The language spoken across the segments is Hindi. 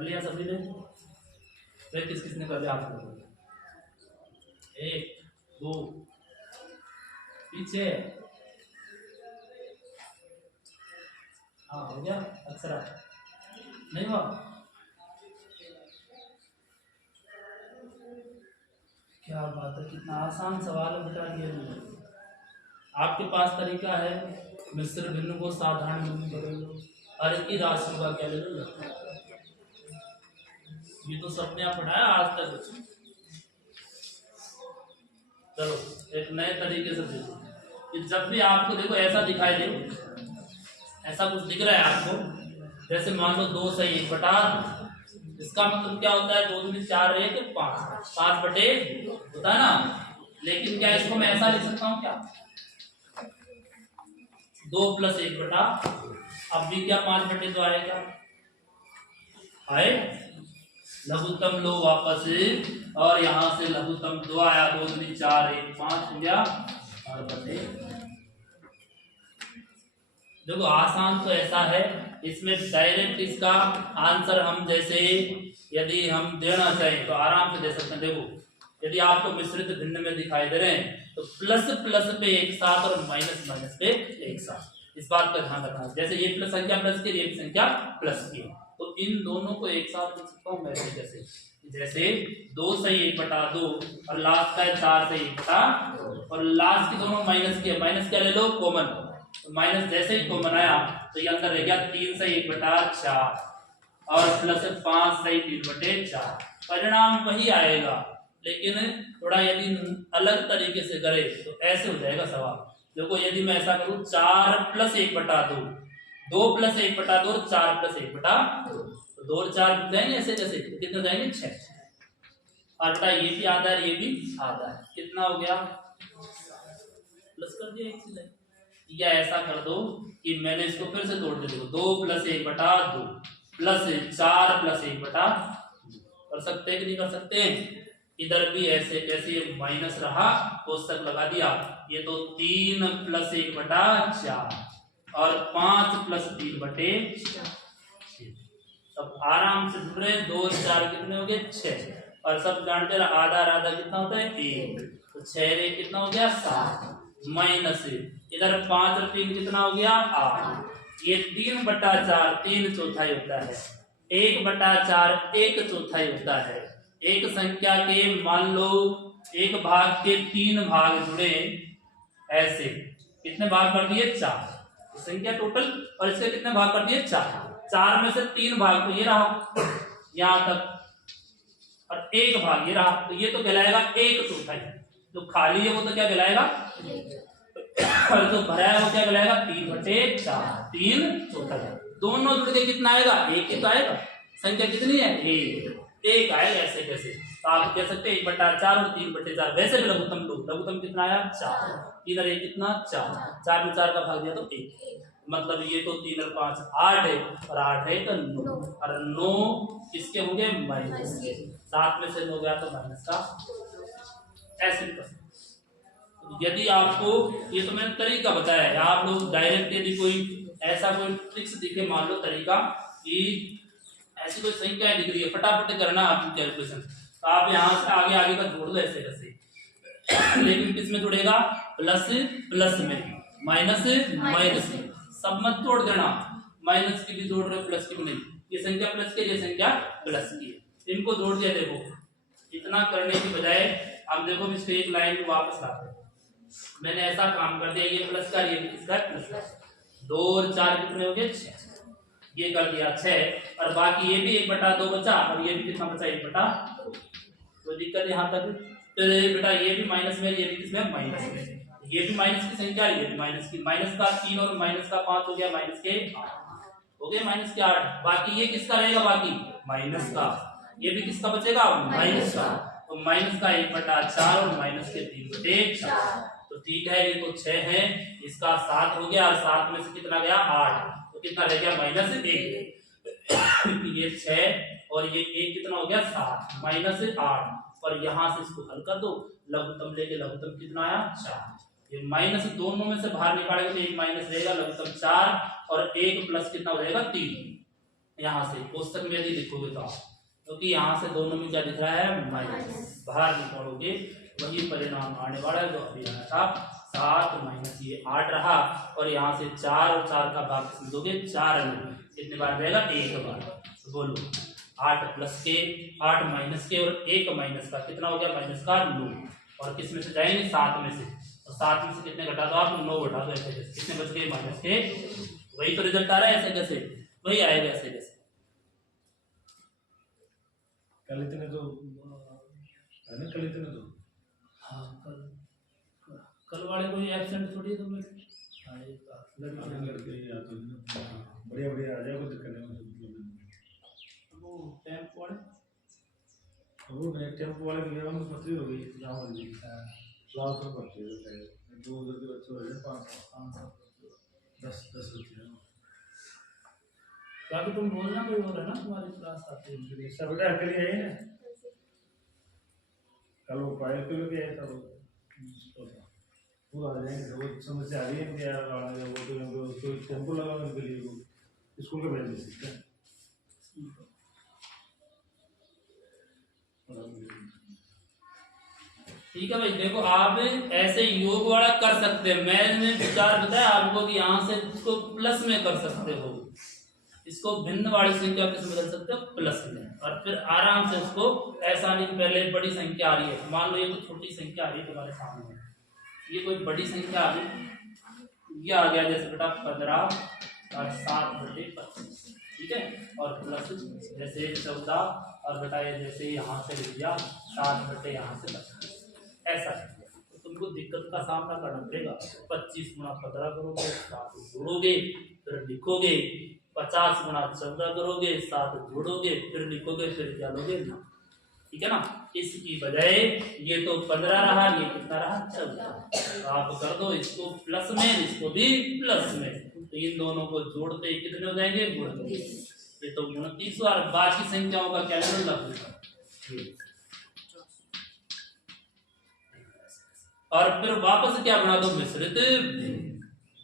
कर लिया सभी ने? फिर किसने कर लिया? आप 1 2 पीछे। हाँ हो गया। अक्षरा नहीं हुआ? क्या बात है, कितना आसान सवाल है बेटा ये। आपके पास तरीका है, मिश्र भिन्न को साधारण भिन्न बदल लो, और एक ही राशि का क्या ले लो। ये तो सबने आप पढ़ाया आज तक। चलो एक नए तरीके से देखो कि जब भी आपको देखो ऐसा दिखाई दे, ऐसा कुछ दिख रहा है आपको, जैसे मान लो 2 से 1 बटा, इसका मतलब क्या होता है? 2 दूनी 4 1 5 5 बटे होता है ना। लेकिन क्या इसको मैं ऐसा लिख सकता हूँ क्या? 2 + 1 बटा, अब भी क्या 5 बटे 2 आएगा? आए लघुत्तम लो वापस, और यहाँ से लघुत्तम 2 आया, 2 दूनी 4 1 5 हो गया, और बटे। देखो आसान तो ऐसा है, इसमें डायरेक्ट इसका आंसर हम जैसे यदि हम देना चाहें तो आराम से दे सकते हैं। देखो यदि आपको मिश्रित भिन्न में दिखाई दे रहे हैं तो प्लस प्लस पे एक साथ और माइनस माइनस पे एक साथ, इस बात का ध्यान रखना। जैसे ये प्लस संख्या प्लस की, ये संख्या प्लस की, तो इन दोनों को एक साथ लिख सकता हूँ मैं जैसे 2 से 1 बटा 2 और लास्ट का 4 से 1 बटा, और लास्ट की दोनों माइनस की है, माइनस क्या ले लो? कॉमन। तो माइनस जैसे ही कॉमन आया तो ये अंदर रह गया 3 से 1 बटा 4 और प्लस 5 से 3 बटे 4। परिणाम वही आएगा, लेकिन थोड़ा यदि अलग तरीके से करे तो ऐसे हो जाएगा सवाल। देखो यदि मैं ऐसा करूं 4 + 1 बटा 2, 2 + 1 बटा 2, 4 + 1 बटा 2, तो 2 और 4 जाएंगे ऐसे जैसे, कितना जाएंगे? 6। और बेटा ये भी आधा है, ये भी आधा है, कितना हो गया? प्लस कर दिया एक से। या ऐसा कर दो कि मैंने इसको फिर से तोड़ दे, 2 + 1 बटा 2 प्लस 4 + 1 बटा 2। कर सकते हैं कि नहीं कर सकते? इधर भी ऐसे जैसे माइनस रहा, कोष्टक लगा दिया, ये तो 3 + 1 बटा 4 और 5 + 3 बटे 6। अब आराम से जुड़ रहे, 2 4 कितने हो गए? 6। और सब जानते हैं आधा आधा कितना होता है? 1। तो 6 कितना हो गया? 7 माइनस इधर 5 और 3 कितना हो गया? 8। ये 3 बटा 4 3 चौथाई होता है, 1 बटा 4 1 चौथाई होता है। एक संख्या के मान लो एक भाग के 3 भाग जुड़े, ऐसे कितने भाग कर दिए? 4 संख्या टोटल, और इसके कितने भाग कर दिए? 4। 4 में से 3 भाग तो ये रहा यहां तक, और 1 भाग ये रहा, तो ये तो कहलाएगा 1 चौथाई। जो खाली है वो तो क्या कहलाएगा? और जो भरा है वो क्या कहलाएगा? 3 बटे 4 3 चौथाई। दोनों जुड़ के कितना आएगा? 1 ही तो आएगा। संख्या कितनी है? 1 आएगा। ऐसे कैसे? तो आप कह सकते हैं 1 बटा 4 और 3 बटे 4। वैसे भी लघुत्तम लो, लघुत्तम कितना आया? 4। इधर 1 कितना? 4। 4 में 4 का भाग दिया तो 1, मतलब ये तो 3 और 5 8 है, और 8 है तो 9, और 9 किसके हो गए? माइनस के। 7 में से 9 गया तो माइनस का। ऐसे यदि आपको, ये तो मैंने तरीका बताया है, आप लोग डायरेक्ट यदि कोई ऐसा कोई ट्रिक्स दिखे, मान लो तरीका कि ऐसी कोई संख्या दिख रही है, फटाफट करना आपकी कैलकुलेशन, तो आप यहाँ से आगे आगे का जोड़ लो ऐसे कैसे। लेकिन किसमें जुड़ेगा? प्लस प्लस में, माइनस माइनस में, सब मत जोड़ देना। माइनस की भी जोड़ रहे, प्लस की भी नहीं। ये संख्या प्लस की, ये संख्या प्लस की है, इनको जोड़ दिया। देखो इतना करने की बजाय हम देखो इसको एक लाइन वापस लाते हैं। मैंने ऐसा काम कर दिया, ये प्लस का, ये इसका प्लस का, 2 और 4 कितने हो गए? 6। ये कर दिया 6, और बाकी ये भी 1 बटा 2 बचा, और ये भी कितना बचा? 1 बटा 2। कोई दिक्कत यहाँ तक? तो बेटा ये भी माइनस में, ये भी किसमें? माइनस में। ये भी माइनस की संख्या, ये भी माइनस की। माइनस का 3 और माइनस का 5 हो गया माइनस के 8 हो गए, माइनस के 8। बाकी ये किसका रहेगा? बाकी माइनस का। ये भी किसका बचेगा? माइनस का। तो माइनस का 1 बटा 4 और माइनस के 3 बटे 4। तो ठीक है, ये तो 6 है, इसका 7 हो गया, और 7 में से कितना गया? 8, तो कितना रह गया? -1। ये 6 और ये 1 कितना हो गया? 7 -8, और यहां से इसको हल कर दो, लघुत्तम लेके लघुत्तम कितना आया? 4। ये माइनस दोनों में से बाहर निकालेंगे तो एक माइनस रहेगा, लघुत्तम 4, और 1 प्लस कितना हो जाएगा? 3। यहाँ से कोष्टक में यदि लिखोगे तो आप, क्योंकि यहाँ से दोनों में क्या दिख रहा है माइनस, बाहर निकालोगे वही परिणाम आने वाला है जो अभी आया था 7 माइनस ये 8 रहा, और यहाँ से 4 और 4 का भाग किसमें दोगे 4 में, कितने बार रहेगा 1 बार। तो बोलो 8 प्लस के 8 माइनस के और 1 माइनस का कितना हो गया माइनस का 9, और किस में से जाएंगे 7 में से, तो 7 में से कितने घटा दो आप 9 घटा दो, ऐसे कैसे कितने बच गए माइनस के, वही तो रिजल्ट आ रहा है, ऐसे कैसे वही आएगा ऐसे कैसे। कल इतने तो है ना, कल इतने तो हाँ कल वाले कोई एब्सेंट थोड़ी है, तो मैं लड़के या तो बढ़िया बढ़िया आ जाए, कोई दिक्कत नहीं। वो टेम्पो वाले, वो मैं टेम्पो वाले के लिए हम पत्री हो गई गाँव वाली क्लास में पढ़ते हैं, 2 उधर के बच्चे हो गए 5 10 बच्चे हैं। बाकी तुम बोलना कोई और है ना तुम्हारी क्लास आती है सब बेटा के लिए है ना, कल वो पायल के लिए आया था, वो आ जाएंगे, वो समस्या आ रही है क्या वो तो टेम्पो लगाने के लिए वो स्कूल का भेज सकते हैं। ठीक है भाई, देखो आप ऐसे योग वाला कर सकते हैं, मैंने विचार बताया आपको कि यहाँ से इसको प्लस में कर सकते हो, इसको भिन्न वाली संख्या किस बदल सकते हो प्लस में, और फिर आराम से उसको ऐसा नहीं पहले बड़ी संख्या आ रही है, मान लो ये कोई छोटी संख्या आ रही है तुम्हारे सामने, ये कोई बड़ी संख्या आ गई, ये आ गया जैसे बेटा 15 और 7/25, ठीक है, और प्लस जैसे 14, और बेटा ये जैसे यहाँ से लिख दिया 7 यहाँ से 25, ऐसा है। तो तुमको दिक्कत का सामना करना पड़ेगा, 25 गुणा 15 करोगे, 7 जोड़ोगे, फिर लिखोगे, 50 गुणा 14 करोगे, 7 जोड़ोगे, फिर लिखोगे, फिर क्या लोगे, ठीक है ना। इसकी बजाय ये तो 15 रहा, ये कितना रहा 14, तो आप कर दो इसको प्लस में, इसको भी प्लस में, तो इन दोनों को जोड़ते ही कितने हो जाएंगे 29, ये तो 29, और बाकी संख्याओं का कैलकुलेट लग जाएगा, और फिर वापस क्या बना दो मिश्रित,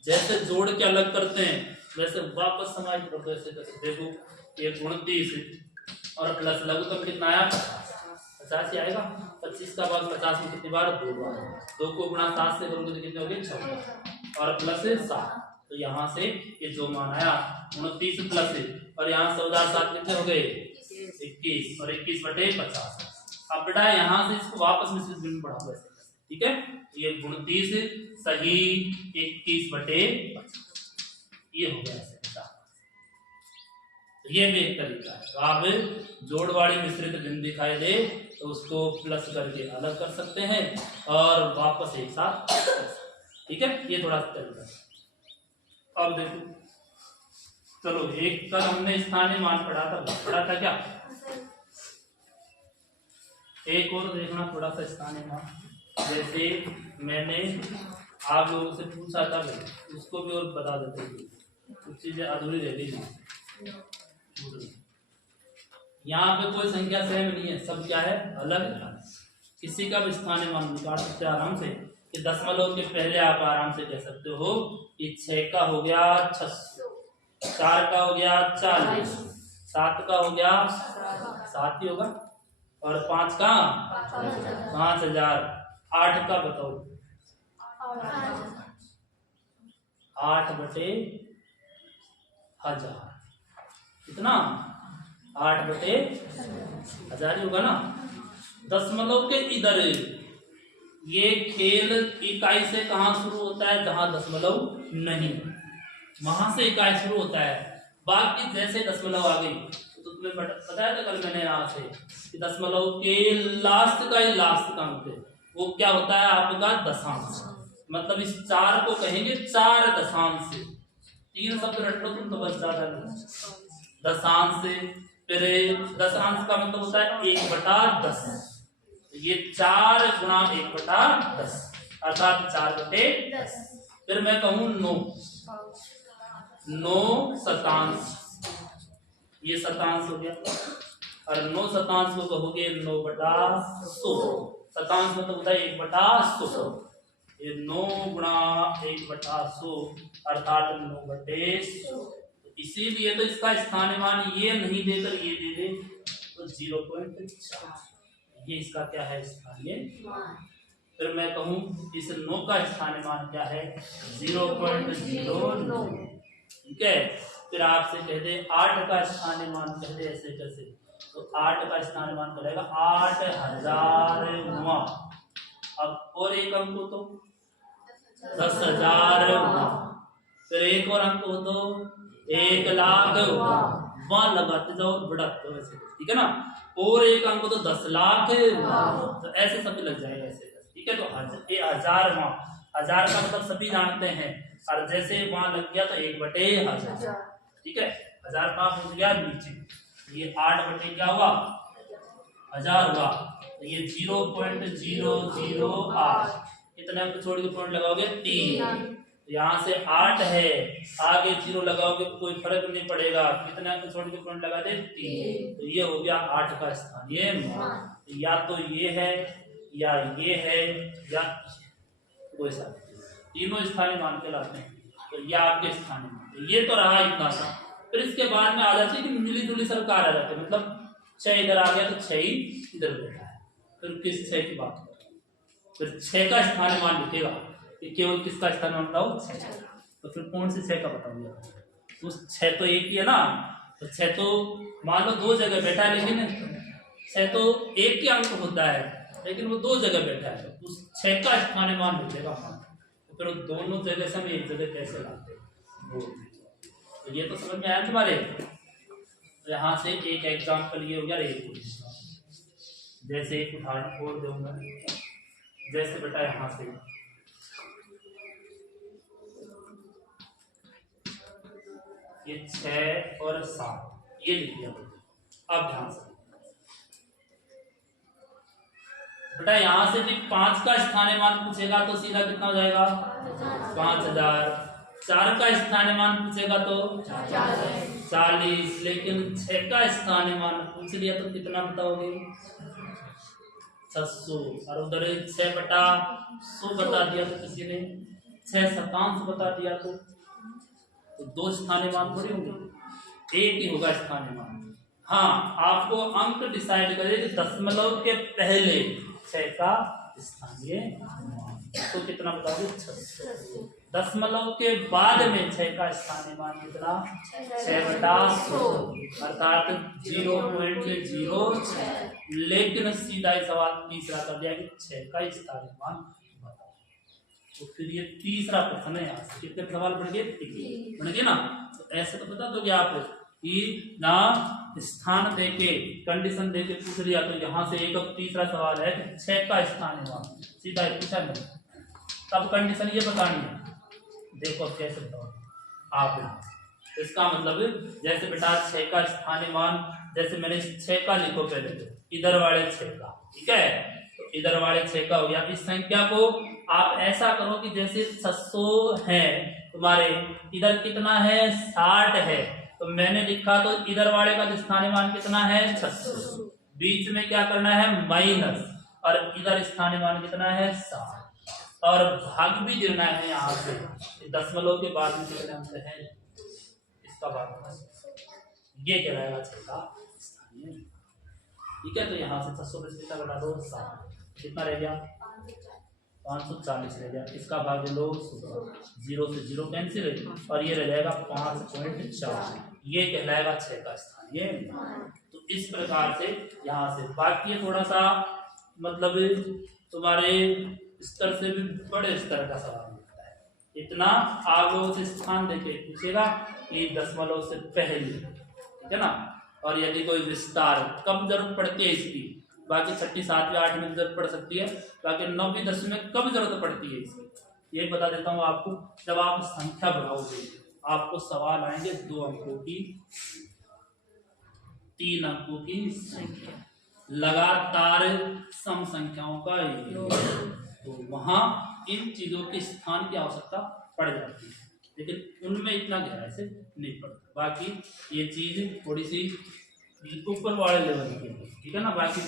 जैसे जोड़ के अलग करते हैं वैसे वापस समाज कर दो, ऐसे देखो ये 29 और प्लस लघुत्तम कितना आया 50 ही आएगा, 25 का भाग 50 में कितनी बार 2 बार, 2 को गुणा 7 से करोगे तो कितने हो गए 14, और प्लस 7, तो यहाँ से ये जो मान आया 29 प्लस, और यहाँ 14 7 कितने हो गए 21, और 21/50। अब बेटा यहाँ से इसको वापस मिश्रित भिन्न बढ़ाओ ऐसे, ठीक है, ये 29 सही 21/50 ये हो गया ऐसे, तो ये भी एक तरीका है। तो आप जोड़ वाली मिश्रित भिन्न दिखाई दे तो उसको प्लस करके अलग कर सकते हैं और वापस एक साथ, ठीक है, ये थोड़ा सा तरीका है। अब देखो चलो, एक कल हमने स्थानीय मान पढ़ा था क्या, एक और देखना थोड़ा सा स्थानीय मान, जैसे मैंने आप लोगों से पूछा था उसको भी और बता देते थे, कुछ चीजें अधूरी रह गई। यहाँ पे कोई संख्या सेम नहीं है, सब क्या है अलग, किसी का भी स्थानीय मान निकाल सकते हैं आराम से, कि दशमलव के पहले आप आराम से कह सकते हो कि 6 का हो गया 600, 4 का हो गया 40, 7 का हो गया 7 ही होगा, और 5 का 5000, 8 का बताओ 8/1000, कितना 8/1000 होगा ना। दशमलव के इधर ये खेल इकाई से कहाँ शुरू होता है, जहां दशमलव नहीं, वहां से इकाई शुरू होता है, बाकी जैसे दशमलव आ गई तो तुम्हें बताया था कल मैंने यहाँ से कि दशमलव के लास्ट का ही लास्ट का अंक है, वो क्या होता है आपका दशांश, मतलब इस 4 को कहेंगे 4 दशांश से, 3 शब्द रट लो तुम तो बच जाता है दशांश से, फिर दशांश का मतलब होता है 1/10, ये 4 गुणा 1/10 अर्थात 4/10, फिर मैं कहूं 9 शतांश, ये शतांश हो गया, और 9 शतांश को कहोगे 9/100, शतांश मतलब होता है 1/100, ये 9 गुणा 1/100 अर्थात 9/100, इसीलिए तो इसका स्थानीय मान ये नहीं देकर ये दे दे तो 0.4, ये इसका क्या है स्थानीय मान। फिर मैं कहूं इस 9 का स्थानीय मान क्या है 0.09, ठीक है। फिर आपसे कह दे 8 का स्थानीय मान कह दे ऐसे कैसे, तो 8 का स्थानीय मान करेगा 8000। अब और एक अंक हो तो 10,000, फिर एक और अंक हो तो 1,00,000, वहां लगाते जाओ बढ़ाते हो ऐसे, ठीक है ना। और एक अंक हो तो 10 लाख, तो ऐसे सब लग जाएगा ऐसे, ठीक है। तो 1000 1000 का मतलब सभी जानते हैं, और जैसे वहां लग गया तो 1/1000, ठीक है। 1000 का हो गया नीचे, ये 8 क्या हुआ 1000 हुआ, तो ये 0.008, कितने अंक छोड़ के पॉइंट लगाओगे 3, यहाँ से 8 है, आगे 0 लगाओगे कोई फर्क नहीं पड़ेगा, कितने अंक छोड़ के पॉइंट लगा दे 3, तो ये हो गया 8 का स्थानीय मान। या तो ये है या ये है या कोई सा, तीनों स्थानीय मान कहलाते हैं। तो ये आपके स्थानीय मान, तो ये तो रहा इतना सा। फिर इसके बाद में आ जाती है कि मिली जुली सरकार आ जाती है, मतलब 6 इधर आ गया तो 6 ही इधर बैठा है। फिर किस 6 की बात करें, फिर 6 का स्थानीय मान लिखेगा कि केवल किसका स्थानीय मान बताओ 6, तो फिर कौन से 6 का बताऊंगा, तो 6 तो एक ही है ना, तो 6 तो मान लो 2 जगह बैठा है, लेकिन 6 तो एक ही अंक होता है, लेकिन वो 2 जगह बैठा है, तो उस 6 का स्थानीय मान लिखेगा। तो फिर दोनों जगह से हम एक जगह कैसे लाते हैं, तो ये तो समझ में आया तुम्हारे। तो यहाँ से एक एग्जाम्पल ये हो गया, एक जैसे एक उदाहरण और दूंगा, जैसे बेटा यहाँ से ये 6 और 7 ये लिख दिया। अब ध्यान से बेटा यहाँ से भी 5 का स्थानीय मान पूछेगा तो सीधा कितना हो जाएगा 5000, 4 का स्थानीय मान पूछेगा तो 40, लेकिन 6 का स्थानीय मान पूछ लिया तो कितना बताओगे 600, और उधर 6/100 बता दिया तो किसी ने 6 शतांश बता दिया, तो 2 स्थानीय मान थोड़ी होंगे, एक ही होगा स्थानीय मान। हाँ, आपको अंक डिसाइड करें कि दशमलव के पहले 6 का स्थानीय मान, तो कितना बताओगे 600। दशमलव के बाद में 6 का स्थानीय मान कितना 6/100, अर्थात 0.06। लेकिन सीधा ही सवाल तीसरा कर दिया कि 6 का स्थानीय मान बताओ, तो फिर ये तीसरा प्रश्न है। यहाँ से कितने सवाल बढ़ गए, बढ़ गए ना। तो ऐसे तो बता दोगे आप कि ना स्थान देके कंडीशन देके पूछ लिया, तो यहाँ से एक तीसरा सवाल है 6 का स्थानीय मान, सीधा पूछा नहीं, तब कंडीशन ये बतानी है। देखो अब कैसे बताओ आप, तो इसका मतलब जैसे बेटा 6 का स्थानीय मान, जैसे मैंने 6 का लिखो पहले, तो इधर वाले 6 का, ठीक है, तो इधर वाले 6 का हो गया। इस संख्या को आप ऐसा करो कि जैसे 600 है तुम्हारे, इधर कितना है 60 है, तो मैंने लिखा तो इधर वाले का स्थानीय मान कितना है 600, बीच में क्या करना है माइनस, और इधर स्थानीय मान कितना है 60, और भाग भी देना है यहाँ से, दशमलव के बाद में कितने अंक है इसका भाग, ये कहलाएगा 6 का स्थानीय, ठीक है। तो यहाँ से 600 में कितना घटा दो 60, कितना रह गया 540 रह गया, इसका भाग लो 0 से 0 कैंसिल है, और ये रह जाएगा 5.4, ये कहलाएगा 6 का स्थानीय। तो इस प्रकार से यहाँ से बाकी थोड़ा सा मतलब तुम्हारे स्तर से भी बड़े स्तर का सवाल होता है, इतना आप लोगों से स्थान देके पूछेगा कि दशमलव से पहले, ठीक है ना। और यदि कोई विस्तार कब जरूरत पड़ती है इसकी, बाकी 6ठी 7वीं 8वीं में जरूरत पड़ सकती है, बाकी 9वीं 10वीं में कब जरूरत पड़ती है इसकी, ये बता देता हूँ आपको। जब आप संख्या बढ़ाओगे आपको सवाल आएंगे 2 अंकों की 3 अंकों की संख्या, लगातार सम संख्याओं का योग, तो वहां इन चीजों के स्थान की आवश्यकता पड़ जाती है, लेकिन उनमें इतना गहराई से नहीं पड़ता। बाकी ये चीज थोड़ी सी ऊपर वाले लेवल की, ठीक है ना। बाकी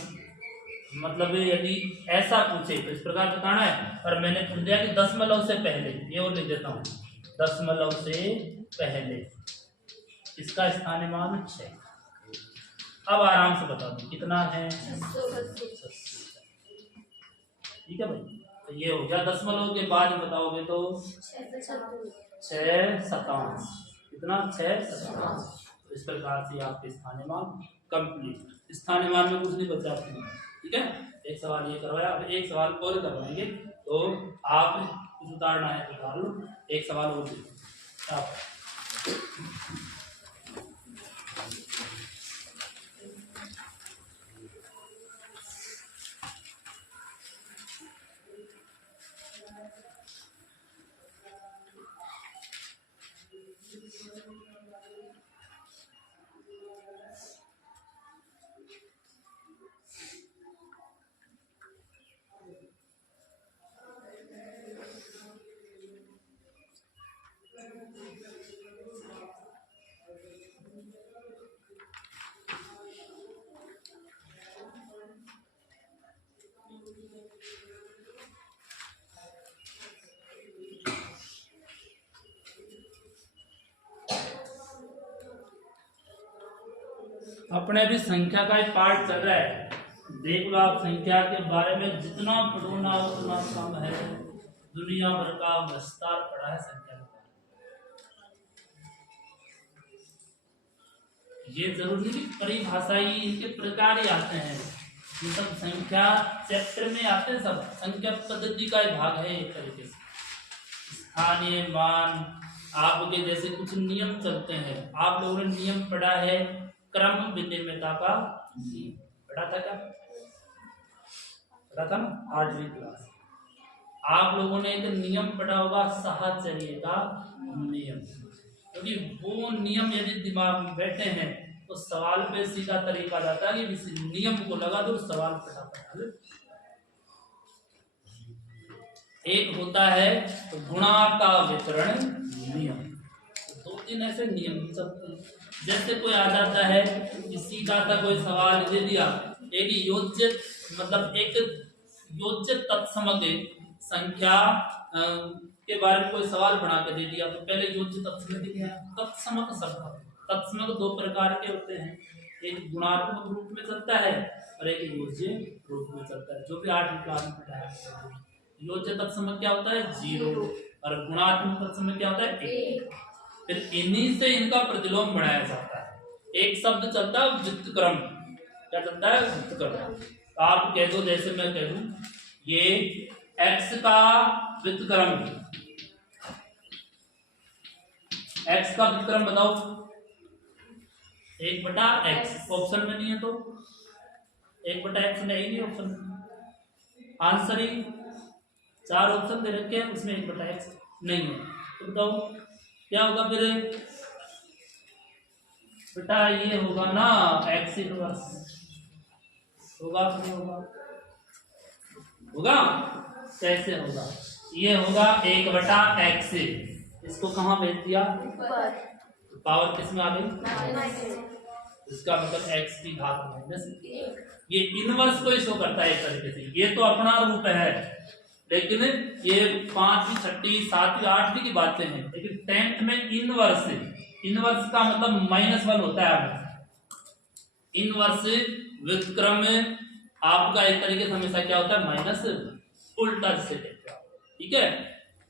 मतलब यदि ऐसा पूछे तो इस प्रकार बताना है, और मैंने पूछ दिया कि दशमलव से पहले, ये और लिख देता हूँ दशमलव से पहले, इसका स्थानीय मान 6। अब आराम से बता दो कितना है, 680। ठीक है भाई, तो ये हो गया। दशमलव के बाद बताओगे तो 627, कितना 627। तो इस प्रकार से आपके स्थानीय मान कंप्लीट। स्थानीय मान में कुछ नहीं बचा आपके। ठीक है, एक सवाल ये करवाया, अब एक सवाल और करवाएंगे, तो आप कुछ उतारना है तो उतार लो। एक सवाल और देखो आप। अपने भी संख्या का एक पार्ट चल रहा है, देख लो आप। संख्या के बारे में जितना पढ़ना उतना कम है। दुनिया भर का विस्तार पड़ा है संख्या का। ये जरूरी नहीं परिभाषा ही इनके प्रकार ही आते हैं, ये सब संख्या चैप्टर में आते हैं। सब संख्या पद्धति का ही भाग है एक तरीके से। स्थानीय मान आपके जैसे कुछ नियम चलते हैं। आप लोगों ने नियम पढ़ा है क्रम विनिमयता का नियम पढ़ा था क्या? पढ़ा था ना 8वीं क्लास। आप लोगों ने एक नियम पढ़ा होगा साहचर्य का नियम, क्योंकि वो नियम यदि दिमाग में बैठे हैं तो सवाल पे सीधा तरीका जाता है कि इस नियम को लगा दो, सवाल फटाफट हल। एक होता है तो गुणा का वितरण नियम, दो तीन ऐसे नियम चलते हैं। जैसे कोई आ जाता है कि सीधा सा कोई सवाल दे दिया, एक योज्य मतलब एक योज्य तत्समक संख्या के बारे में कोई सवाल बना के दे दिया, तो पहले योज्य तत्समक क्या है? तत्समक शब्द। तत्समक दो प्रकार के होते हैं, एक गुणात्मक रूप में चलता है और एक योज्य रूप में चलता है, जो भी 8वीं क्लास में पढ़ाया है। योज्य तत्समक क्या होता है? 0, और गुणात्मक तत्समक क्या होता है? 1। फिर इन्हीं से इनका प्रतिलोम बनाया जाता है। एक शब्द चलता है व्युत्क्रम, क्या चलता है? व्युत्क्रम। आप कह दो, जैसे मैं कह दूं ये x का व्युत्क्रम, x का व्युत्क्रम बताओ। 1/x ऑप्शन में नहीं है तो 1/x नहीं है ऑप्शन में। आंसर ही 4 ऑप्शन दे रखे हैं, उसमें 1/x नहीं है, तो बताओ क्या होगा फिर? बेटा ये होगा ना x इनवर्स होगा, नहीं होगा? होगा। कैसे होगा? ये होगा 1/x। इसको कहाँ भेज दिया? पावर किस में आ गई? इसका मतलब x की घात -1। ये इनवर्स को शो करता है एक तरीके से। ये तो अपना रूप है, लेकिन ये 5वीं 6वीं 7वीं 8वीं की बातें हैं, लेकिन 10th में इनवर्स का मतलब -1 होता है। इनवर्स व्युत्क्रम आपका एक तरीके से हमेशा क्या होता है? माइनस उल्टा से। ठीक है,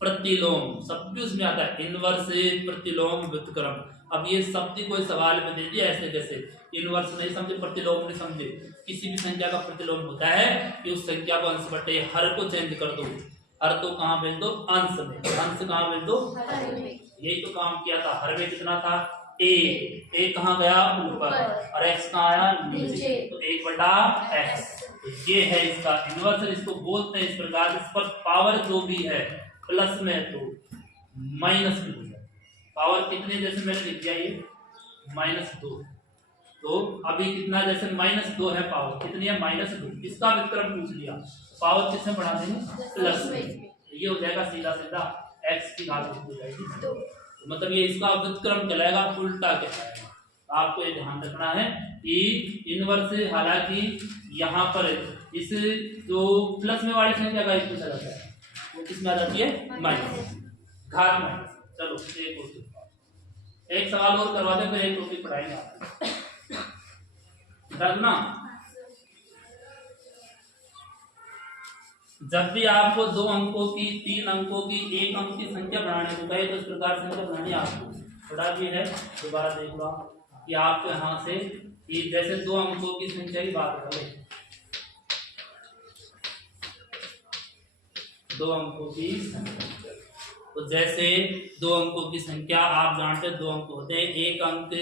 प्रतिलोम शब्द उसमें आता है, इनवर्स प्रतिलोम व्युत्क्रम। अब ये शब्द कोई सवाल में दे दिया ऐसे जैसे इनवर्स नहीं समझे, प्रतिलोम नहीं समझे, किसी भी संख्या का प्रतिलोम होता है कि उस संख्या को अंश बटे हर को चेंज कर दो। हर तो कहाँ भेज दो? अंश में। अंश कहाँ भेज दो? यही तो काम किया था। हर में कितना था? a कहाँ गया? ऊपर, और x कहाँ आया? नीचे। तो 1/x ये है इसका इनवर्स। इसको बोलते हैं इस प्रकार, इस पर पावर जो भी है प्लस में तो माइनस में हो जाए। पावर कितने जैसे मैंने लिख दिया ये -2, तो अभी कितना जैसे -2 है पावर, कितनी है? -2। इसका व्युत्क्रम पूछ लिया, पावर किसमें बढ़ा देंगे? प्लस में। ये हो जाएगा सीधा सीधा x की घात हो जाएगी। तो मतलब ये इसका व्युत्क्रम कहलाएगा, उल्टा कहलाएगा। आपको ये ध्यान रखना है कि इनवर्स, हालांकि यहाँ पर इस जो प्लस में वाली संख्या का पूछा जाता है वो किसमें आ जाती है? माइनस, घात माइनस। चलो एक और एक सवाल और करवा दे, फिर एक टॉपिक पढ़ाएंगे आपको, बता दूं ना। जब भी आपको 2 अंकों की, 3 अंकों की, 1 अंक की संख्या बनाने को कहे तो इस प्रकार संख्या बनानी आपको पढ़ा भी है। दोबारा देख लो कि आपको यहाँ से कि जैसे 2 अंकों की संख्या की बात करें, 2 अंकों की संख्या, तो जैसे 2 अंकों की संख्या आप जानते हैं 2 अंक होते हैं, एक अंक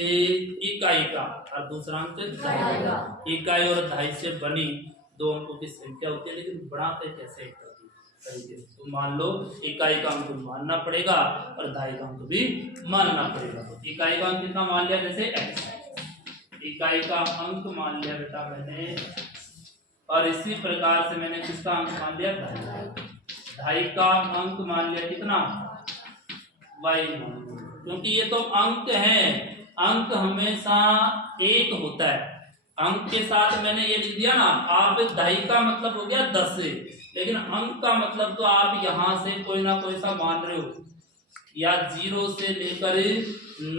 इकाई का और दूसरा अंक दहाई का। इकाई और दहाई से बनी 2 अंकों की संख्या होती है, लेकिन बढ़ाते कैसे तरीके से, तो मान लो इकाई का अंक मानना पड़ेगा और दहाई का अंक भी मानना पड़ेगा। तो इकाई का अंक कितना मान लिया, जैसे x, इकाई का अंक मान लिया बेटा मैंने, और इसी प्रकार से मैंने किसका अंक मान लिया, दहाई का अंक मान लिया कितना, y, क्योंकि ये तो अंक है, अंक हमेशा एक होता है। अंक के साथ मैंने ये लिख दिया ना, आप दहाई का मतलब हो गया 10 से, लेकिन अंक का मतलब तो आप यहाँ से कोई ना कोई सा मान रहे हो, या 0 से लेकर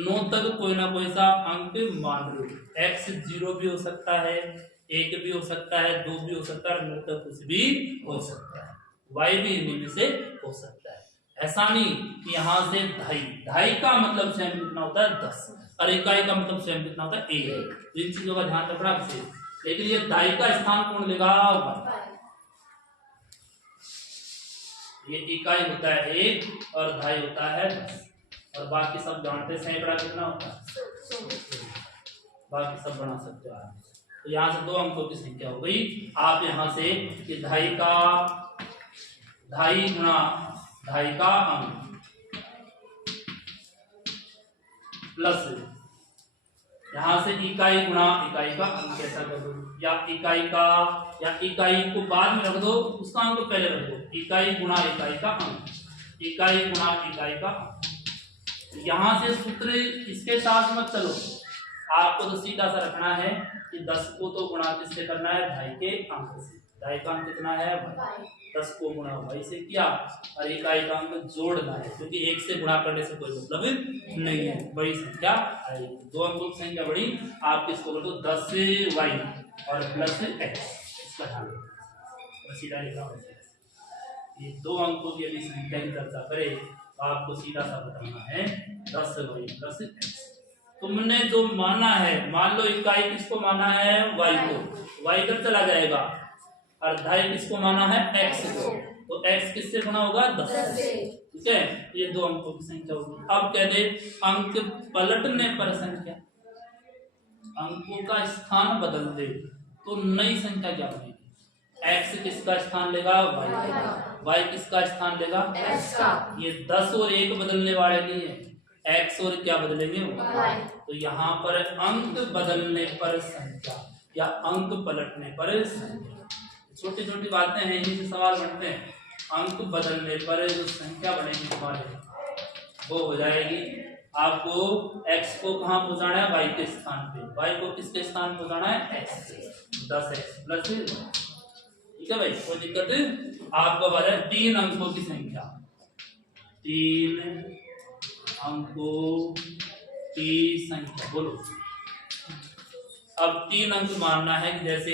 9 तक कोई ना कोई सा अंक मान रहे हो। x 0 भी हो सकता है, 1 भी हो सकता है, 2 भी हो सकता है, 9 तक कुछ भी हो सकता है, y भी इन्हीं में से हो सकता है। ऐसा नहीं कि यहाँ से दहाई का मतलब स्वयं कितना होता है 10, और इकाई का मतलब स्वयं कितना होता है 1। तो इन चीजों का ध्यान रखना विशेष। लेकिन ये दहाई का स्थान कौन लेगा, ये इकाई होता है 1 और दहाई होता है 10, और बाकी सब जानते हैं सैकड़ा कितना होता है, बाकी सब बना सकते हो आप। तो यहाँ से 2 अंकों की संख्या हो गई। आप यहाँ से कि दहाई गुणा दहाई का अंक प्लस यहाँ से इकाई गुणा इकाई का अंक, कैसा कर दो, या इकाई को बाद में रख दो, उसका अंक पहले रख दो, इकाई गुणा इकाई का अंक, इकाई गुणा इकाई का अंक। यहाँ से सूत्र इसके साथ मत चलो, आपको तो सीधा सा रखना है कि 10 को तो गुणा किससे करना है, दहाई के अंक से। दहाई का अंक कितना है, 10 को गुणा y से किया, और इकाई का अंक जोड़ना है, क्योंकि 1 से गुणा करने से कोई मतलब नहीं है, बड़ी संख्या आएगी। 2 अंकों की संख्या बड़ी, आप किसको कर दो 10 y और प्लस x, इसका ध्यान रखना। सीधा लिखा है, ये 2 अंकों की यदि संख्या की चर्चा करें तो आपको सीधा सा बताना है 10 y प्लस x। तुमने जो माना है, मान लो इकाई किसको माना है, y को, y इधर चला जाएगा, और दहाई किसको माना है, x को, तो x किससे गुणा होगा, 10 से। ठीक है, ये 2 अंकों की संख्या होगी। अब कह दे अंक पलटने पर संख्या, अंकों का स्थान बदल दे तो नई संख्या क्या बनेगी, x किसका स्थान लेगा, y किसका स्थान लेगा, x का। ये 10 और 1 बदलने वाले नहीं है, x और क्या बदलेंगे, y। तो यहाँ पर अंक बदलने पर संख्या या अंक पलटने पर संख्या, छोटी छोटी बातें हैं, इन्हीं से सवाल बनते हैं। अंक बदलने पर जो संख्या बनेगी हमारे, वो हो जाएगी, आपको x को कहाँ पहुंचाना है, y के स्थान पे, y को किसके स्थान पे पहुंचाना है, x, 10x प्लस। ठीक है भाई, कोई दिक्कत नहीं। आपको बता 3 अंकों की संख्या, 3 अंकों की संख्या बोलो। अब 3 अंक मानना है कि जैसे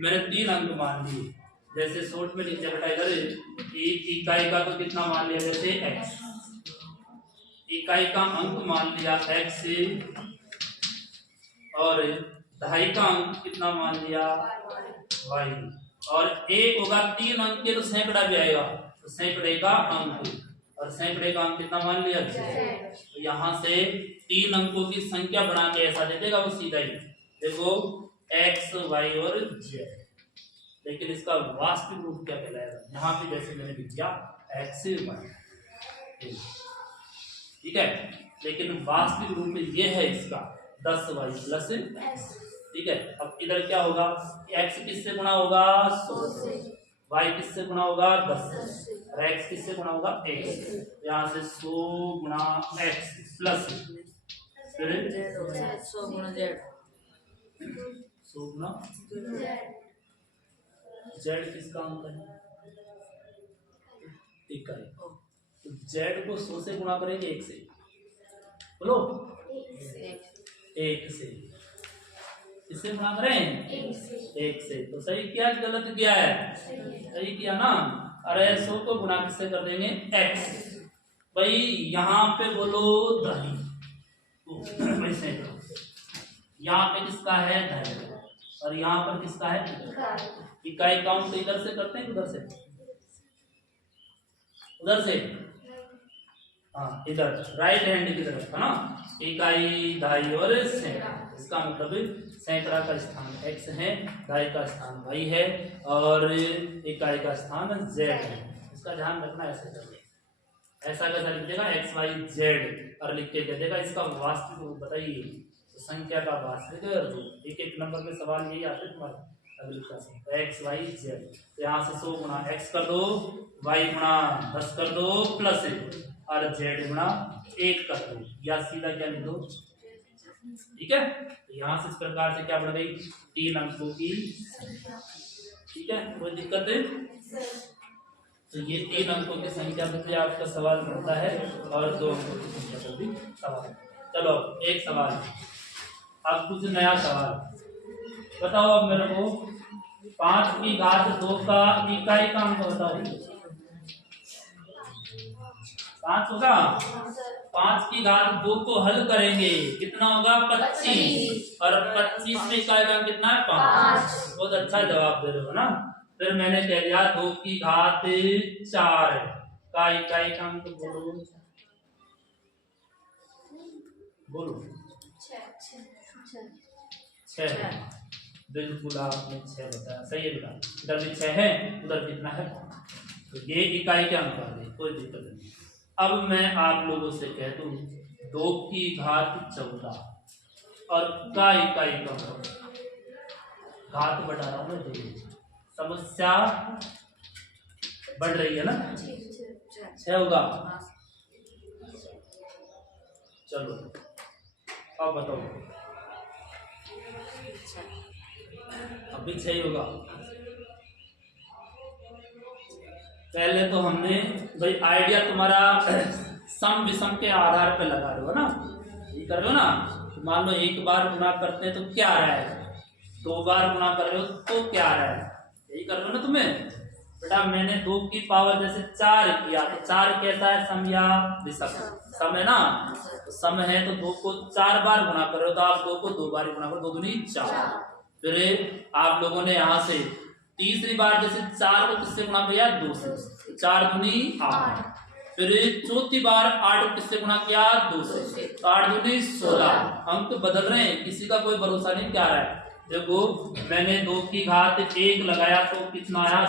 मैंने 3 अंक मान लिए, जैसे शॉर्ट में लिख दिया इधर, इकाई का तो कितना मान लिया, जैसे x, इकाई का अंक मान लिया x, और दहाई का अंक कितना मान लिया, y, और एक होगा 3 अंक के तो सैकड़ा भी आएगा, तो सैकड़े का अंक, और सैकड़े का अंक कितना मान लिया, तो यहाँ से 3 अंकों की संख्या बना के ऐसा दे देगा वो सीधा ही, देखो x, y और z। लेकिन इसका वास्तविक रूप क्या कहलाएगा, यहाँ पे जैसे मैंने लिख दिया x, y, ठीक है, लेकिन वास्तविक रूप में ये है इसका 10y प्लस x। ठीक है, अब इधर क्या होगा, x किससे गुणा होगा, 100 से, y किससे गुणा होगा, 10 से, और x किससे गुणा होगा, 1। यहाँ से 100 गुणा x प्लस 100 गुणा z, 100 गुणा z किसका अंक है, इकाई, तो z को 100 से गुणा करेंगे 1 से, बोलो 1 से। इससे गुणा करें 1 से। तो सही किया कि गलत किया है? सही किया ना। अरे 100 को गुणा किससे कर देंगे? x। भाई यहाँ पे बोलो दही, वैसे यहाँ पे किसका है? दही। और यहाँ पर किसका है? इकाई काउंट इधर से करते हैं, उधर से? उधर से, हाँ इधर राइट हैंड की तरफ है ना। इकाई, दहाई और सैकड़ा। इसका मतलब सैकड़ा का स्थान x है, दहाई का स्थान y है और इकाई का स्थान z है। इसका ध्यान रखना। ऐसे करके ऐसा कैसा लिख देगा? x y z और लिख के कह देगा इसका वास्तविक रूप बताइए। तो संख्या का वास्तविक रूप। एक एक नंबर में सवाल यही आते तुम्हारे अगली क्लास में। x y z, यहाँ से 100 गुणा x कर दो, y गुणा 10 कर दो प्लस 1 और z गुणा 1 कर दो, या सीधा क्या लिख दो? ठीक है। यहाँ से इस प्रकार से क्या बढ़ गई? 3 अंकों की। ठीक है, कोई दिक्कत है? तो ये 3 अंकों की संख्या पे आपका सवाल बनता है और 2 अंकों की संख्या पर भी सवाल। चलो एक सवाल, अब कुछ नया सवाल बताओ। अब मेरे को 5 की घात 2 का इकाई का अंक बताओ। 5 होगा। 5 की घात 2 को हल करेंगे, कितना होगा? 25। और 25 में इकाई का कितना है? 5। बहुत अच्छा जवाब दे रहे हो ना। फिर मैंने कह दिया 2 की घात 4 का इकाई का अंक बोलो। बोलो 6। बिल्कुल आपने 6 बताया, सही है बेटा। इधर भी 6 है, उधर कितना है? तो ये इकाई के अंक आ गए, कोई दिक्कत नहीं। अब मैं आप लोगों से कह दूं 2 की घात 14 और का इकाई का अंक। घात बढ़ा रहा हूं मैं, समस्या बढ़ रही है ना। 6 होगा। चलो अब बताओ, अभी 6 ही होगा। पहले तो हमने भाई आइडिया तुम्हारा सम विषम के आधार पे लगा रहे हो ना, ये कर रहे हो ना। तो मान लो 1 बार गुणा करते हैं तो क्या आ रहा है, 2 बार गुणा कर रहे हो तो क्या आ रहा है, यही कर रहे हो ना तुम्हें। बेटा मैंने 2 की पावर जैसे 4 किया तो 4 कैसा है? सम या विषम? सम है ना। तो सम है तो 2 को 4 बार गुणा कर रहे हो तो आप 2 को 2 बार गुणा करो, 2 दूनी 4। फिर आप लोगों ने यहाँ से तीसरी बार जैसे 4 को किससे गुणा किया? 2 से, 4 दूनी 8। फिर चौथी बार 8 को किससे गुणा किया? 2 से, 8 दूनी 16। अंक बदल रहे हैं, किसी का कोई भरोसा नहीं क्या रहा है। देखो मैंने 2 की घात 1 लगाया तो कितना आया?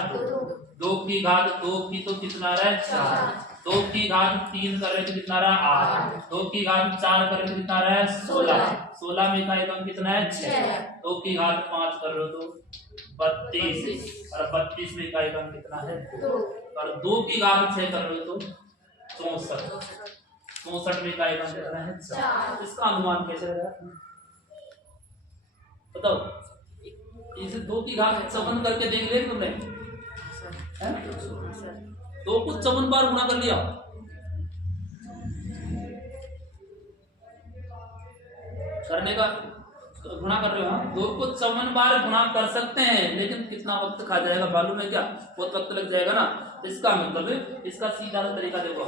2 की घात 2 की तो कितना आ रहा है? 4। 2 की घात 3 कर रहे तो कितना रहा? 8। 2 की घात 4 कर रहे तो कितना रहा है? 16। 16 में इकाई का कितना है? 6। 2 की घात 5 कर रहे हो तो 32 और 32 में इकाई का कितना है? 2। और 2 की घात 6 कर रहे हो तो 64। 64 में इकाई का कितना है? 4। इसका अनुमान कैसे रहेगा बताओ? इसे 2 की घात 54 करके देख लिया तुमने? 2 को 54 बार गुणा कर लिया। करने का गुणा कर रहे हो? 2 को 54 बार गुणा कर सकते हैं, लेकिन कितना वक्त खा जाएगा मालूम है क्या? बहुत वक्त लग जाएगा ना। इसका मतलब इसका सीधा तरीका देखो,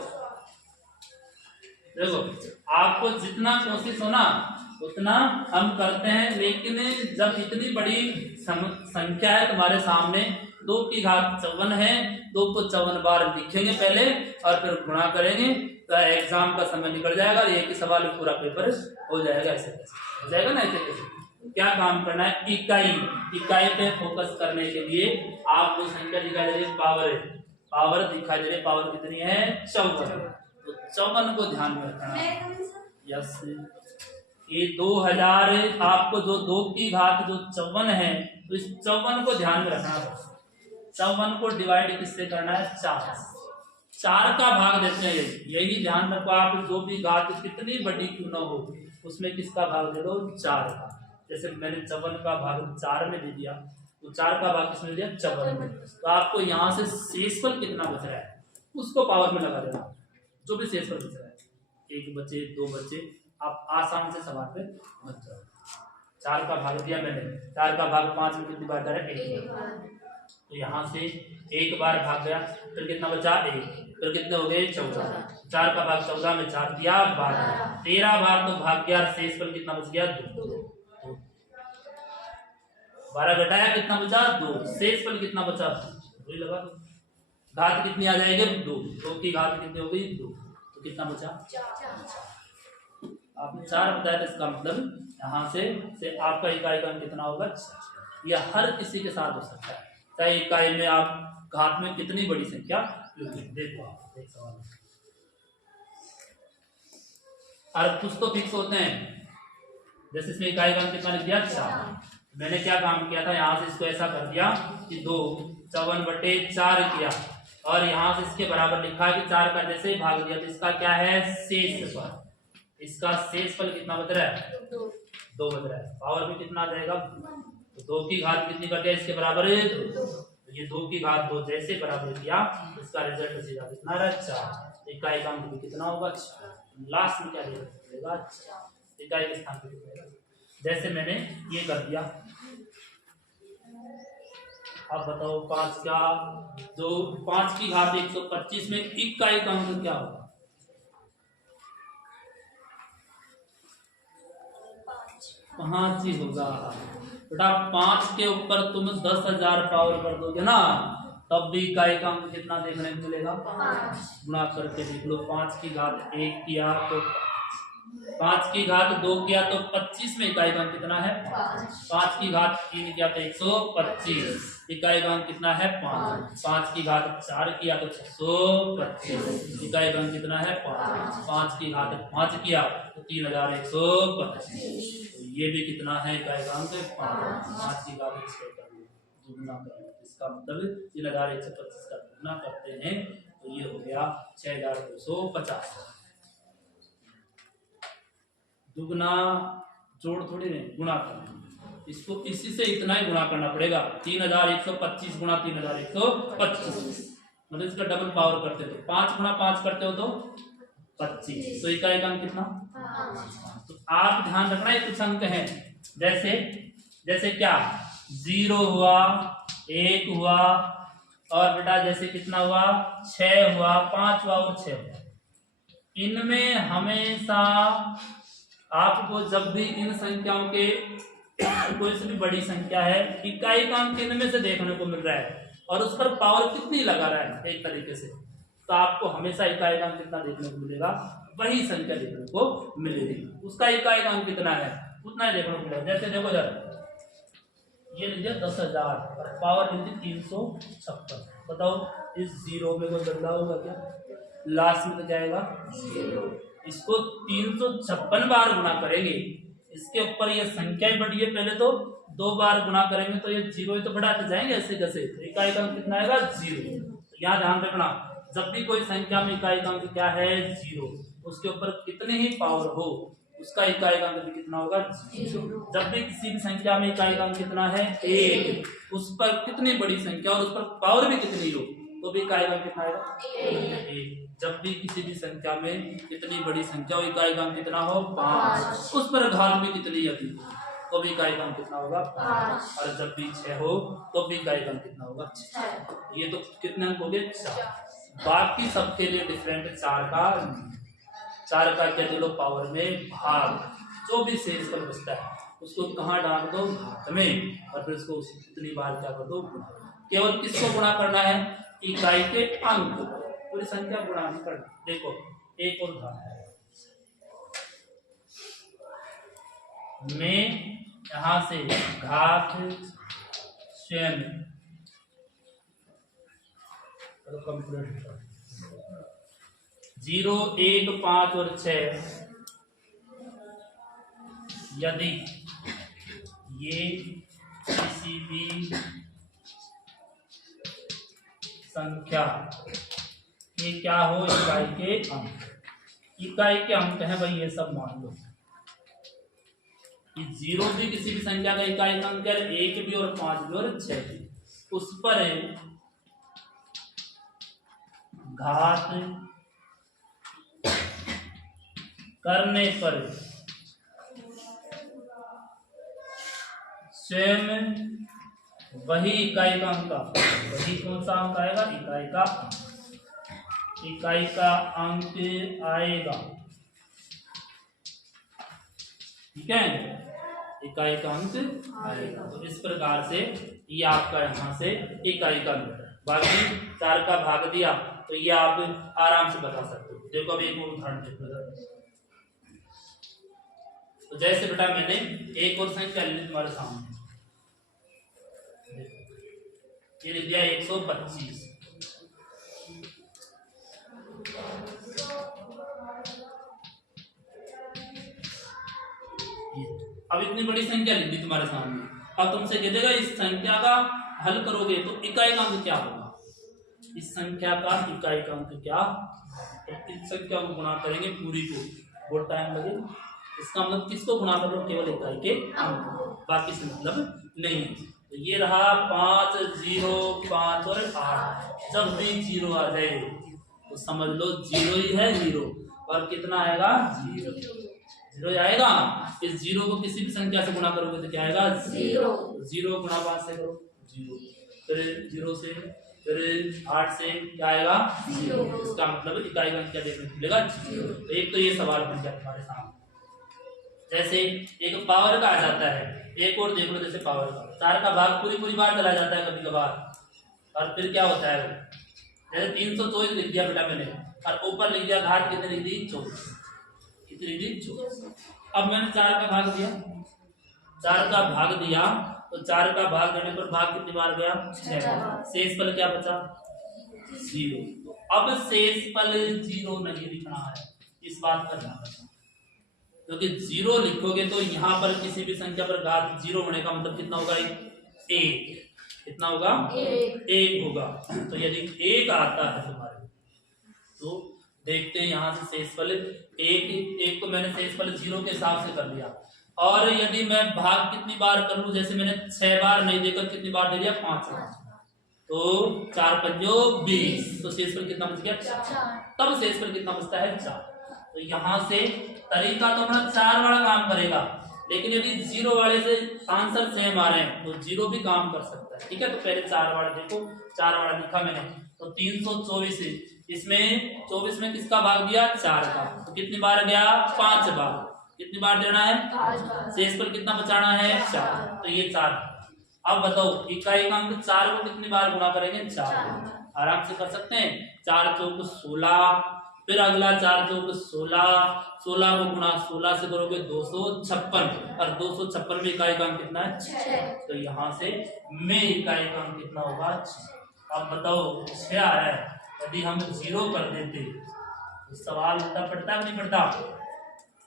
आपको जितना कोशिश हो ना उतना हम करते हैं, लेकिन जब इतनी बड़ी संख्या है तुम्हारे सामने, 2 की घात 54 है, 2 को 54 बार लिखेंगे पहले और फिर गुणा करेंगे तो एग्जाम का समय निकल जाएगा और एक ही सवाल में पूरा पेपर हो जाएगा। ऐसे हो जाएगा ना। ऐसे कैसे? क्या काम करना है? इकाई पे फोकस करने के लिए आपको संख्या दिखाई दे रही है, पावर दिखाई दे रही है। पावर कितनी है? 54। तो 54 को ध्यान में रखना। यस, ये 2000 आपको जो 2 की घात जो 54 है, तो इस 54 को ध्यान में रखना। 54 को डिवाइड किससे करना है? 4 का भाग देते हैं। यही ध्यान रखो, आप जो भी घात कितनी बड़ी क्यों ना हो उसमें किसका भाग दे दो? 4 का। जैसे मैंने 54 का भाग 4 में दे दिया तो 4 का भाग किसमें दिया? 54 में। तो आपको यहाँ से शेषफल कितना बच रहा है उसको पावर में लगा देना। जो भी शेषफल बच रहा है, 1 बचे, 2 बचे, आप आसान से सवाल पे पहुंच जाओ। 4 का भाग दिया मैंने, 4 का भाग 5 में कितनी बार करें? 1 बार। तो यहाँ से 1 बार भाग गया, फिर कितना बचा? 1, फिर कितने हो गए? 14। 4 का भाग 14 में 4 दिया 12, 13 बार तो भाग गया, शेष पर कितना बच गया? 2। 12 घटाया कितना बचा? 2, शेष पर कितना बचा? 2 ही लगा दो। घात कितनी आ जाएगी? 2, 2 की घात कितनी हो गई? 2, तो कितना बचा? 4। आपने 4 बताया था, इसका मतलब यहाँ से आपका इकाई का अंक कितना होगा? 4। यह हर किसी के साथ हो सकता है, चाहे इकाई में आप घात में कितनी बड़ी संख्या। देखो आप एक सवाल, और कुछ तो फिक्स होते हैं, जैसे इसमें इकाई का अंक कितना लिख दिया? 4। मैंने क्या काम किया था, यहाँ से इसको ऐसा कर दिया कि 2 54/4 किया, और यहाँ से इसके बराबर लिखा कि 4 का जैसे ही भाग दिया तो इसका क्या है? शेष फल। इसका शेष फल कितना बच रहा है? 2 बच रहा है। पावर भी कितना आ जाएगा? तो 2 की घात कितनी कर दिया? इसके बराबर 2। तो ये 2 की घात 2 जैसे बराबर किया, इसका रिजल्ट सीधा कितना रहा? 4। इकाई का अंक भी कितना होगा? 4। लास्ट में क्या देगा? 4। इकाई के स्थान पे कितना? जैसे मैंने ये कर दिया। अब बताओ 5 का जो 5 की घात 125 में इकाई का अंक क्या होगा? 5 ही होगा बेटा। 5 के ऊपर तुम 10,000 पावर कर दोगे ना, तब भी इकाई का अंक कितना देखने को मिलेगा? 5। गुणा करके देख लो। 5 की घात 1 किया तो 5 की घात 2 किया तो 25 में इकाई का अंक कितना है? 5 की घात 3 किया तो 125, इकाई का अंक कितना है? 5। 5 की घात 4 किया तो 625, इकाई का अंक कितना है? 5। 5 की घात 5 किया तो 3125, ये भी कितना है? इकाई का अंक 5। 5 की घात 6 कर दुगना कर, इसका मतलब 3125 का दुगना करते हैं तो ये हो गया 6250। दुगना जोड़ थोड़ी नहीं, गुणा करना, इसको इसी से इतना ही गुणा करना पड़ेगा। 3125 गुणा 3125, मतलब इसका डबल पावर करते हो तो 5 गुणा 5 करते हो तो 25, तो इकाई का अंक कितना? 5। तो आप ध्यान रखना ये कुछ अंक हैं, जैसे क्या 0 हुआ, 1 हुआ, और बेटा जैसे कितना हुआ? 6 हुआ, 5 हुआ और 6 हुआ। इनमें हमेशा आपको जब भी इन संख्याओं के कोई सी भी बड़ी संख्या है, इकाई का अंक इनमें से देखने को मिल रहा है और उस पर पावर कितनी लगा रहा है एक तरीके से, तो आपको हमेशा इकाई का अंक कितना देखने को मिलेगा? वही संख्या देखने को मिलेगी। उसका इकाई का अंक कितना है उतना ही देखने को मिलेगा। जैसे देखो जरा, ये लीजिए 10,000 और पावर लीजिए 356। बताओ इस 0 में कोई बदलाव होगा क्या? लास्ट में तो जाएगा 0। इसको 356 बार गुणा करेंगे, इसके ऊपर ये संख्या बढ़ी है, पहले तो 2 बार गुणा करेंगे तो ये 0 ही तो बढ़ाते जाएंगे ऐसे कैसे, इकाई का अंक कितना आएगा? 0। तो यहाँ ध्यान रखना, जब भी कोई संख्या में इकाई का अंक क्या है? 0, उसके ऊपर कितनी ही पावर हो उसका इकाई का अंक भी कितना होगा? 0। जब भी किसी भी संख्या में इकाई का अंक कितना है? 1, उस पर कितनी बड़ी संख्या और उस पर पावर भी कितनी हो तो भी इकाई का अंक कितना आएगा? 1। जब भी किसी भी संख्या में कितनी बड़ी संख्या हो, इकाई का अंक कितना हो? 5, उस पर घात भी कितनी अधिक हो तो भी इकाई का अंक कितना होगा? 5। और जब भी 6 हो तो भी इकाई का अंक कितना होगा? 6। ये तो कितने अंक हो गए? 4। बाकी सबके लिए डिफरेंट 4 का क्या दे लो पावर में भाग, जो भी शेष पर बचता है उसको कहाँ डाल दो? घात में, और फिर उसको कितनी बार क्या कर दो? गुणा। केवल किसको गुणा करना है? इकाई के अंक, पूरी संख्या गुणा नहीं करना। देखो एक और उदाहरण में, यहां से घात स्वयं कंप्लीट 0, 1, 5 और 6, यदि ये किसी भी संख्या ये क्या हो? इकाई के अंक, इकाई के अंक है भाई, ये सब मान लो कि 0 भी किसी भी संख्या का इकाई का अंक है, 1 भी और 5 भी और 6 भी, उस पर घात करने पर स्वयं वही इकाई का अंक, वही कौन सा अंक आएगा, इकाई का अंक आएगा। ठीक है, इकाई का अंक आएगा। तो इस प्रकार से ये आपका यहाँ से इकाई का अंक है। बाकी 4 का भाग दिया तो ये आप आराम से बता सकते हो। देखो अब एक और उदाहरण देखो। तो जैसे बेटा मैंने एक और संख्या ली तुम्हारे सामने, ये लिख दिया 125। अब इतनी बड़ी संख्या लिख दी तुम्हारे सामने। अब तुमसे कह देगा इस संख्या का हल करोगे तो इकाई का अंक क्या होगा, इस संख्या का इकाई का अंक क्या, तो इस संख्या को गुणा करेंगे पूरी को, बहुत टाइम लगेगा। इसका मतलब किसको गुणा कर लो, केवल इकाई के अंक, बाकी से मतलब नहीं है। तो ये रहा 5, 0, 5 और 8। जब भी 0 आ जाए तो समझ लो 0 ही है 0, और कितना आएगा 0 आएगा। इस 0 को किसी भी संख्या से गुणा करोगे तो क्या आएगा 0 गुणा 5 से करो 0, फिर 0 से, फिर 8 से क्या आएगा 0। इसका मतलब इकाई का अंक क्या देखने को मिलेगा 0। तो एक तो ये सवाल बन गया तुम्हारे सामने। जैसे एक पावर का आ जाता है, एक और देख लो, जैसे पावर का 4 का भाग पूरी बार चला जाता है कभी कभार, और फिर क्या होता है, जैसे 324 लिख दिया बेटा मैंने, और ऊपर लिख दिया घात कितनी लिख दी 24, कितनी लिख दी 24। अब मैंने 4 का भाग दिया, 4 का भाग दिया तो 4 का भाग देने पर भाग कितनी बार गया 6 बार, शेष फल क्या बचा 0। अब शेष फल 0 नहीं लिखना है, इस बात पर ध्यान रखना, क्योंकि 0 लिखोगे तो यहाँ पर किसी भी संख्या पर घात 0 होने का मतलब कितना होगा 1, कितना होगा 1 होगा। तो यदि 1 आता है तुम्हारे तो देखते हैं यहाँ से शेष फल 1 को मैंने शेष फल 0 के हिसाब से कर दिया, और यदि मैं भाग कितनी बार कर लूं, जैसे मैंने 6 बार नहीं देकर कितनी बार दे दिया 5 बार, तो 4 पंजो 20, तो शेष फल कितना बच गया 4, तब शेष फल कितना बचता है 4। तो यहाँ से तरीका तो अपना 4 वाला काम करेगा, लेकिन यदि 0 वाले से आंसर सेम आ रहे हैं तो 0 भी काम कर सकता है। ठीक है, तो पहले 4 वाला देखो, 4 वाला लिखा मैंने, तो 324 इसमें 24 में किसका भाग दिया 4 का, तो कितनी बार गया 5 बार, कितनी बार देना है 5 बार, शेष पर कितना बचाना है 4, तो ये 4। अब बताओ इकाई का अंक 4 को कितनी बार गुणा करेंगे 4, आराम से कर सकते हैं। 4 चौक 16, फिर अगला 4 चौक 16, 16 को गुणा 16 से करोगे 256, और 256 में इकाई का अंक कितना है 6, तो यहाँ से में इकाई का अंक कितना होगा 6। अब बताओ 6 आ रहा है, यदि हम 0 कर देते तो सवाल उल्टा पड़ता नहीं पड़ता,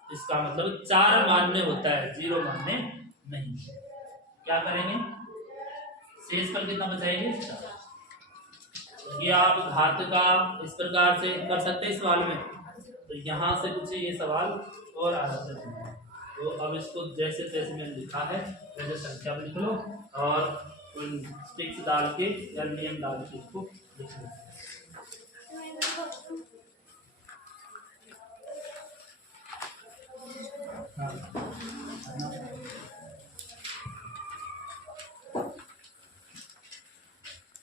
इसका मतलब 4 मानने होता है 0 मानने नहीं। क्या करेंगे, शेष पर कितना बचाएंगे 4। ये आप घात का इस प्रकार से कर सकते हैं सवाल में, तो यहाँ से कुछ ये सवाल और आ जाते हैं। तो अब इसको जैसे जैसे मैंने लिखा है वैसे संख्या में लिख लो, और स्टिक्स डाल के या नियम डाल के इसको लिख लो। हाँ